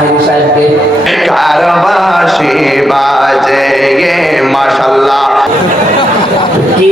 তাহির সাহেবকে কারবাসী বাজে মাশাল্লাহ। কি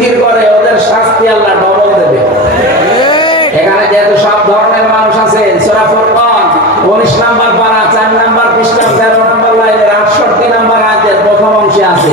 জিকির করে, ওদের শাস্তি আল্লাহ ডবল দেবে। এখানে যেহেতু সব ধরনের মানুষ আছে, সূরা ফুরকান 19 নাম্বার পারা 4 নাম্বার পৃষ্ঠা 13 নাম্বার লাইনের 68 নাম্বার আয়াতের প্রথম অংশে আছে।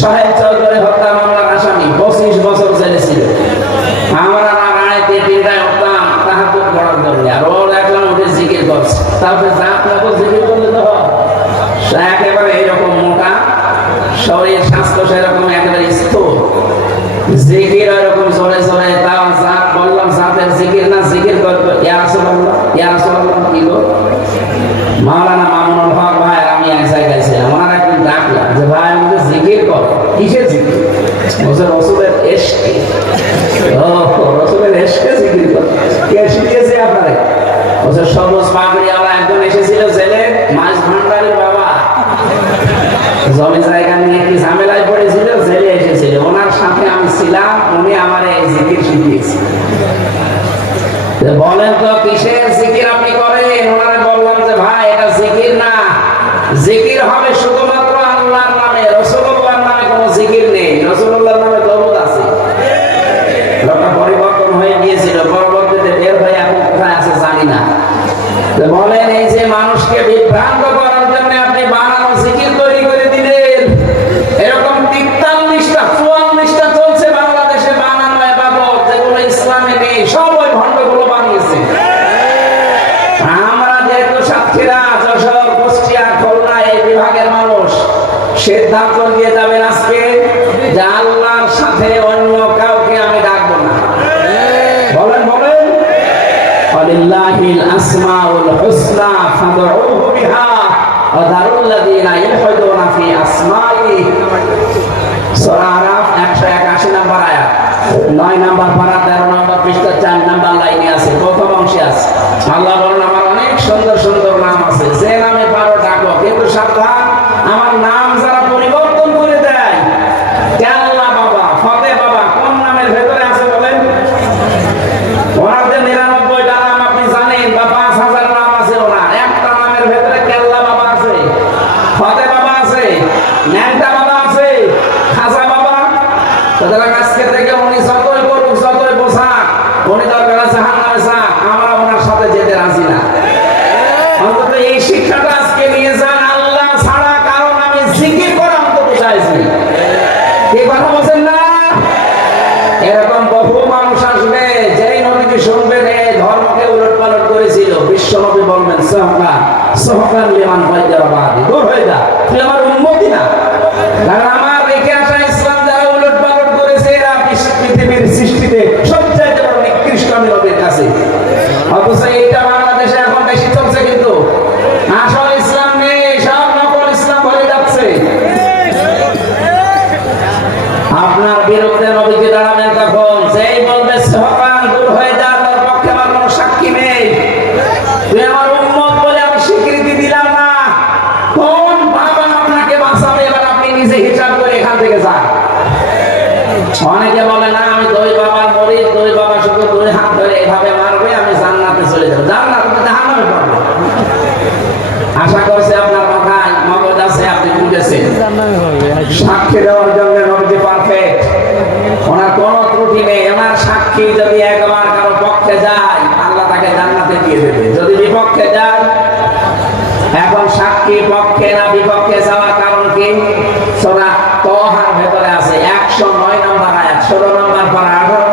সাহেব চৌধুরী হত্যা মামলার আসামি পঁচিশ বছর জেলে ছিল। আমরা না গাড়িতে তিনটায় উঠতাম তাহার তো পড়ার জন্য আর ও দেখলাম উঠে জিকির করছে। তারপরে যা আপনাকে জিকির করলে তো একেবারে এইরকম মোটা, শরীর, স্বাস্থ্য সেরকম একেবারে স্থূল। জিকির ওরকম জোরে জোরে তাও যা বললাম সাথে জিকির না জিকির করবে ইয়া রাসূলুল্লাহ ইয়া রাসূলুল্লাহ কি গো মাওলানা মামুনুল হক ভাই আর আমি এক জায়গায় ছিলাম ওনারা একদিন ডাকলাম যে ভাই আমাকে জিকির কর কিসের জিকির বলছে রসুলের এসকে রসুলের এসকে জিকির কর কে শিখিয়েছে আপনারে? বলছে সবুজ পাগড়ি আলা একজন এসেছিল জেলে, মাছ ভান্ডারের বাবা। জমি জায়গা নিয়ে কি ঝামেলায় পড়েছিল? জেলে এসেছিল। ওনার সাথে আমি ছিলাম, উনি আমার এই জিকির শিখিয়েছে। বলেন তো, কিসের জিকির আপনি করেন? ওনারে বললাম যে, ভাই, এটা জিকির না। জিকির হবে শুধুমাত্র সিদ্ধান্ত নিয়ে যাবেন আজকে যে আল্লাহর সাথে অন্য কাউকে আমি ডাকবো না বলেন বলেন ولله الأسماء الحسنى فادعوه بها وذروا الذين يلحدون في أسمائه সূরা আরাফ 181 নম্বর আয়াত 9 নম্বর পারা 13 নম্বর পৃষ্ঠা 4 নম্বর লাইনে আছে প্রথম অংশে আছে আল্লাহ বলেন আমার অনেক সুন্দর সুন্দর নাম আছে যে নামে পারো ডাকো কিন্তু সাবধান ন্যাংটা বাবা আছে, খাজা বাবা। সুতরাং আজকে থেকে উনি যতই করুক যতই পোশাক। উনি দরকার আছে হান্নারে শাক আমরা ওনার সাথে যেতে রাজি না। অন্তত এই শিক্ষাটা আজকে নিয়ে যান, আল্লাহ ছাড়া কারও নামে জিকির করা অন্তত চাইছি। কি কথা বলছেন না? এরকম বহু মানুষ আসবে, যেই নবীকে শুনবেন এই ধর্মকে উলট পালট করেছিল। বিশ্ব নবী বলবেন সহকা সহকার লিমান ফাইদারাবাদি দূর হয়ে যা। তুই আমার উন্মতি না। কারণ আমার অনেকে বলে না আমি দই বাবার মরি দই বাবা শুধু দুই হাত ধরে এভাবে মারবে আমি জান্নাতে চলে যাব। জান্নাত তো জাহান্নামে পড়বে আশা করছি আপনার মাথায় মগজ আছে আপনি বুঝেছেন। সাক্ষী দেওয়ার জন্য নবীজি পারফেক্ট। ওনার কোনো ত্রুটি নেই। ওনার সাক্ষী যদি একবার কারও পক্ষে যায় আল্লাহ তাকে জান্নাতে দিয়ে দেবে। যদি বিপক্ষে যায় এখন সাক্ষী পক্ষে না বিপক্ষে যাওয়ার কারণ কি? সোনা তহার ভেতরে আছে। একশো নয় ষোলো নম্বর পর আঠারো